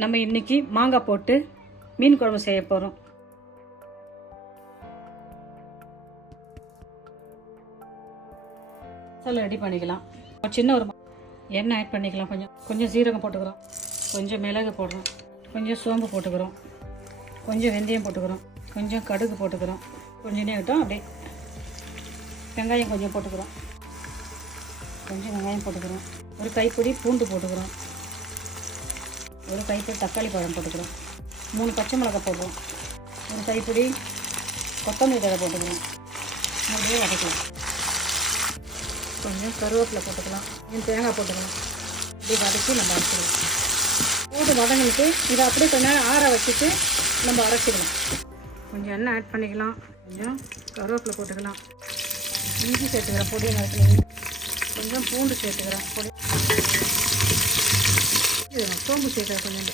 நம்ம இன்னைக்கு மாங்காய் போட்டு மீன் குழம்பு செய்ய போகிறோம். மசாலா ரெடி பண்ணிக்கலாம். சின்ன ஒரு எண்ணெய் ஆட் பண்ணிக்கலாம். கொஞ்சம் சீரகம் போட்டுக்கிறோம், கொஞ்சம் மிளகு போடுறோம், கொஞ்சம் சோம்பு போட்டுக்கிறோம், கொஞ்சம் வெந்தயம் போட்டுக்கிறோம், கொஞ்சம் கடுகு போட்டுக்கிறோம், கொஞ்சம் நேரம் அப்படியே வெங்காயம் கொஞ்சம் போட்டுக்கிறோம், கொஞ்சம் வெங்காயம் போட்டுக்கிறோம், ஒரு கைப்பிடி பூண்டு போட்டுக்கிறோம், ஒரு கைப்பிடி தக்காளி பழம் போட்டுக்கிறோம், 3 பச்சை மிளகாய் போடுறோம், ஒரு கைப்பிடி கொத்தமல்லி தழை போட்டுக்கிறோம். அப்படியே வதக்கலாம். கொஞ்சம் கருவேப்பிலை போட்டுக்கலாம், கொஞ்சம் தேங்காய் போட்டுக்கலாம். இப்படி வதக்கி நம்ம அரைச்சிக்கலாம். போட்டு வதங்கிட்டு இதை அப்படியே கொஞ்ச நேரம் ஆற வச்சுட்டு நம்ம அரைச்சிக்கலாம். கொஞ்சம் எண்ணெய் ஆட் பண்ணிக்கலாம், கொஞ்சம் கருவேப்பிலை போட்டுக்கலாம், இஞ்சி சேர்த்துக்கிறேன் பொடியை நறுக்கணும், கொஞ்சம் பூண்டு சேர்த்துக்கிறேன் பொடி, சோம்பு சேர்க்குறேன், கொஞ்சம்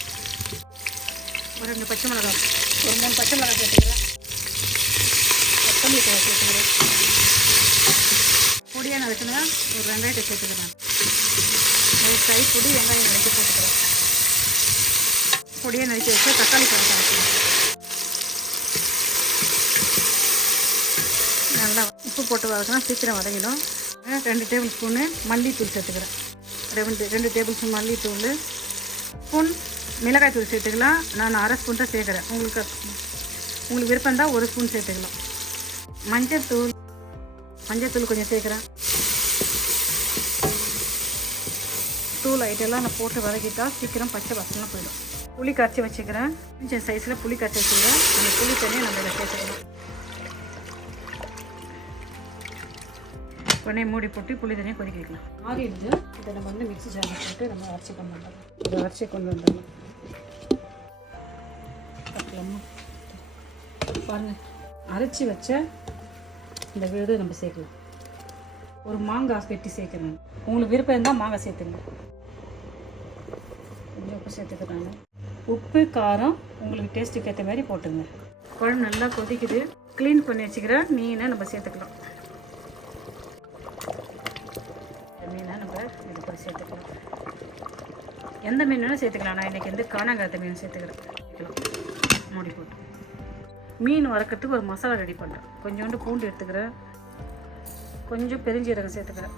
ஒரு 2 பச்சை மிளகாய், ஒரு 3 பச்சை மிளகாய் சேர்த்துக்கிறேன், கொத்தமல்லி தழை சேர்த்துக்கிறேன், பொடியாக நறுக்குனா ஒரு வெங்காயத்தை சேர்த்துக்கிறேன், ஒரு கைப்பிடி வெங்காயம் நறுக்கி போட்டுக்கிறேன், பொடியாக நறுக்கி வச்சு தக்காளி பழம் நறுக்கணும். நல்லா உப்பு போட்டு வதக்கினா சீக்கிரம் வதங்கிடும். 2 டேபிள் ஸ்பூனு மல்லித்தூள் சேர்த்துக்கிறேன், 2 டேபிள் ஸ்பூன் மல்லித்தூள், ஸ்பூன் மிளகாய் தூள் சேர்த்துக்கலாம். நான் 1/2 ஸ்பூன் தான் சேர்க்குறேன். உங்களுக்கு விருப்பம் தான் 1 ஸ்பூன் சேர்த்துக்கலாம். மஞ்சள் தூள் கொஞ்சம் சேர்க்குறேன். தூள் ஐட்டெல்லாம் நான் போட்டு வதக்கிட்டா சீக்கிரம் பச்சை வாசனை போயிடும். புளி கரைச்சி வச்சுக்கிறேன், கொஞ்சம் சைஸில் புளி கரைச்சி வச்சுக்கிறேன். அந்த புளி தண்ணியை நம்ம இதை சேர்த்துக்கலாம். உடனே மூடி போட்டு புளி தண்ணியை கொதிக்க வைக்கலாம். ஆறிடுது. இதை நம்ம மிக்ஸி ஜாரில் போட்டு நம்ம அரைச்சி கொண்டு வந்துடலாம். இதை அரைச்சி கொண்டு வந்துடலாம். பாருங்கள், அரைச்சி வச்ச இந்த விழுது நம்ம சேர்க்கலாம். ஒரு மாங்காய் வெட்டி சேர்க்கணும். உங்களுக்கு விருப்பம் இருந்தால் மாங்காய் சேர்த்துங்க. கொஞ்சம் உப்பு சேர்த்துக்கிறாங்க. உப்பு காரம் உங்களுக்கு டேஸ்ட்டுக்கு ஏற்ற மாதிரி போட்டுங்க. குழம்பு நல்லா கொதிக்குது. க்ளீன் பண்ணி வச்சுக்கிற மீனை நம்ம சேர்த்துக்கலாம். மீனை நம்ம இது கூட சேர்த்துக்கலாம். எந்த மீன் வேணாலும் சேர்த்துக்கலாம். நான் இன்றைக்கி காணாங்காத்த மீன் சேர்த்துக்கிறேன். மூடி போட்டு மீன் வறுக்கிறதுக்கு ஒரு மசாலா ரெடி பண்ணுறேன். கொஞ்சோண்டு பூண்டு எடுத்துக்கிறேன், கொஞ்சம் பெருஞ்சீரகம் சேர்த்துக்கிறேன்,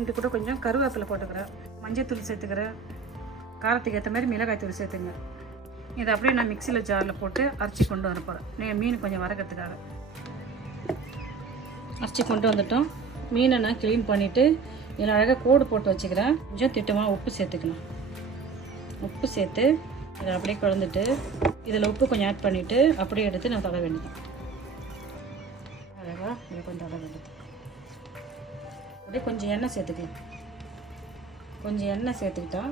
இது கூட கொஞ்சம் கருவேப்பிலை போட்டுக்கிறேன், மஞ்சள் சேர்த்துக்கிறேன், காரத்துக்கு ஏற்ற மாதிரி மிளகாய் தூள் சேர்த்துங்க. இதை அப்படியே நான் மிக்சியில் ஜாரில் போட்டு அரைச்சி கொண்டு வர போகிறேன். மீன் கொஞ்சம் வறுக்கிறதுக்காக அரைச்சி கொண்டு வந்துட்டோம். மீனை நான் க்ளீன் பண்ணிவிட்டு இதில் அழகாக கோடு போட்டு வச்சுக்கிறேன். கொஞ்சம் திட்டமாக உப்பு சேர்த்துக்கலாம். உப்பு சேர்த்து இதை அப்படியே கலந்துட்டு இதில் உப்பு கொஞ்சம் ஆட் பண்ணிவிட்டு அப்படியே எடுத்து நான் தட வேண்டியது. அழகாக இதை கொஞ்சம் தட வேண்டியது. அப்படியே கொஞ்சம் எண்ணெய் சேர்த்துக்கலாம். கொஞ்சம் எண்ணெய் சேர்த்துக்கிட்டா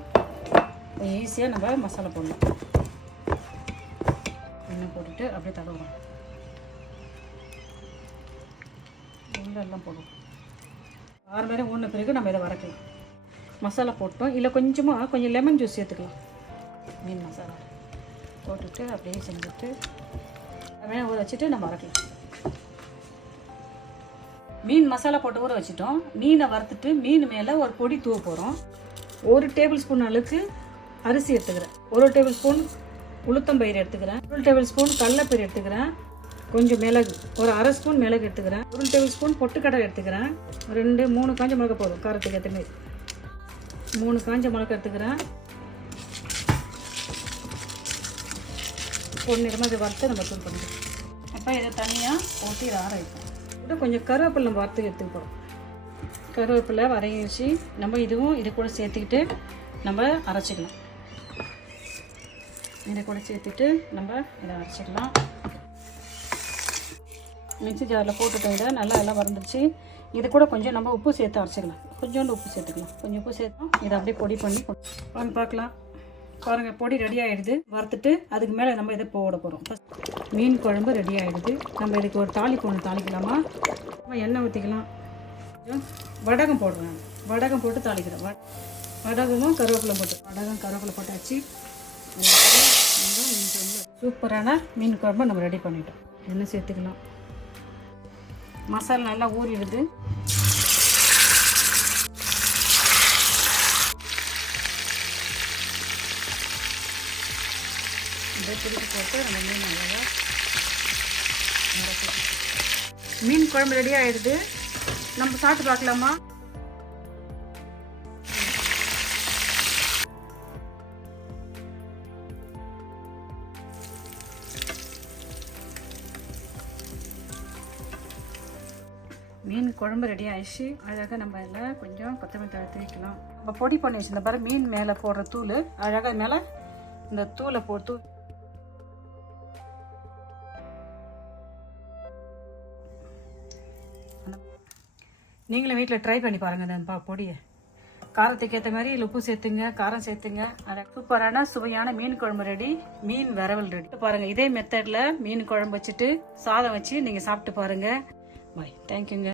கொஞ்சம் ஈஸியாக நம்ம மசாலா போடலாம். எண்ணெய் போட்டுட்டு அப்படியே தடவுறோம். உள்ளெல்லாம் போடுவோம். 6 மணி நேரம் ஊறின பிறகு நம்ம இதை வதக்கலாம். மசாலா போட்டோம். இல்லை கொஞ்சம் லெமன் ஜூஸ் சேர்த்துக்கலாம். மீன் மசாலா போட்டுட்டு அப்படியே செஞ்சுட்டு வேணா ஊற வச்சுட்டு நம்ம வதக்கலாம். மீன் மசாலா போட்டு ஊற வச்சுட்டோம். மீனை வறுத்துட்டு மீன் மேலே ஒரு பொடி தூவ போகிறோம். 1 டேபிள் ஸ்பூன் அளவுக்கு அரிசி எடுத்துக்கிறேன், 1 டேபிள் ஸ்பூன் உளுத்தம்பயிறு எடுத்துக்கிறேன், 1 டேபிள் ஸ்பூன் கடலைப்பயிறு எடுத்துக்கிறேன், கொஞ்சம் மிளகு, ஒரு 1/2 ஸ்பூன் மிளகு எடுத்துக்கிறேன், 1 டேபிள் ஸ்பூன் பொட்டுக்கடலை எடுத்துக்கிறேன், 3 காஞ்ச மிளகா போதும் காரத்துக்கு ஏற்ற மாதிரி, 3 காஞ்ச மிளகா எடுத்துக்கிறேன். பொன்னிறமாக இதை வறுத்து நம்ம தூள் பண்ணிக்கலாம். அப்போ இதை தனியாக போட்டு இதை ஆற வைப்போம். கூட கொஞ்சம் கருவேப்பிலை நம்ம வறுத்து எடுத்துக்க போகிறோம். கருவேப்பிலை வரைஞ்சி நம்ம இது கூட சேர்த்துக்கிட்டு நம்ம அரைச்சிக்கலாம். இதை கூட சேர்த்துட்டு நம்ம இதை அரைச்சிக்கலாம். மிக்ஸி ஜாரில் போட்டுட்டோம். இதை நல்லா எல்லாம் வறந்துருச்சு. இது கூட கொஞ்சம் நம்ம உப்பு சேர்த்து அரைச்சிக்கலாம். கொஞ்சோண்டு உப்பு சேர்த்துக்கலாம். கொஞ்சம் உப்பு சேர்த்தோம். இதை அப்படியே பொடி பண்ணி வாங்க பார்க்கலாம். பாருங்கள், பொடி ரெடி ஆகிடுது. வறுத்துட்டு அதுக்கு மேலே நம்ம இதை போட போகிறோம். மீன் குழம்பு ரெடி ஆகிடுது. நம்ம இதுக்கு ஒரு தாளிப்பு தாளிக்கலாமா? எண்ணெய் ஊற்றிக்கலாம். வடகம் போடுறேன். வடகம் போட்டு தாளிக்கிறேன். வடகமும் கருவேப்பிலை கருவேப்பிலை போட்டாச்சு. சூப்பரான மீன் குழம்பு நம்ம ரெடி பண்ணிட்டோம். எண்ணெய் சேர்த்துக்கலாம். மசாலா நல்லா ஊறிடுது. இந்த திருப்பி போட்டு நம்ம மீன் நல்லா மீன் குழம்பு ரெடி ஆயிடுது. நம்ம சாப்பிட்டு பார்க்கலாமா? மீன் குழம்பு ரெடி ஆயிடுச்சு. அழகாக நம்ம இதில் கொஞ்சம் கொத்தமல்லி தழை வைக்கலாம். நம்ம பொடி பண்ணி வச்சிருந்த பாரு மீன் மேலே போடுற தூள், அழகாக மேலே இந்த தூளை போட்டு நீங்களும் வீட்டில் ட்ரை பண்ணி பாருங்கள். இந்த பொடியை காரத்துக்கு ஏற்ற மாதிரி உப்பு சேர்த்துங்க, காரம் சேர்த்துங்க. சூப்பரான சுவையான மீன் குழம்பு ரெடி, மீன் வறுவல் ரெடி. பாருங்கள், இதே மெத்தடில் மீன் குழம்பு வச்சுட்டு சாதம் வச்சு நீங்கள் சாப்பிட்டு பாருங்கள். பாய், தேங்க்யூங்க.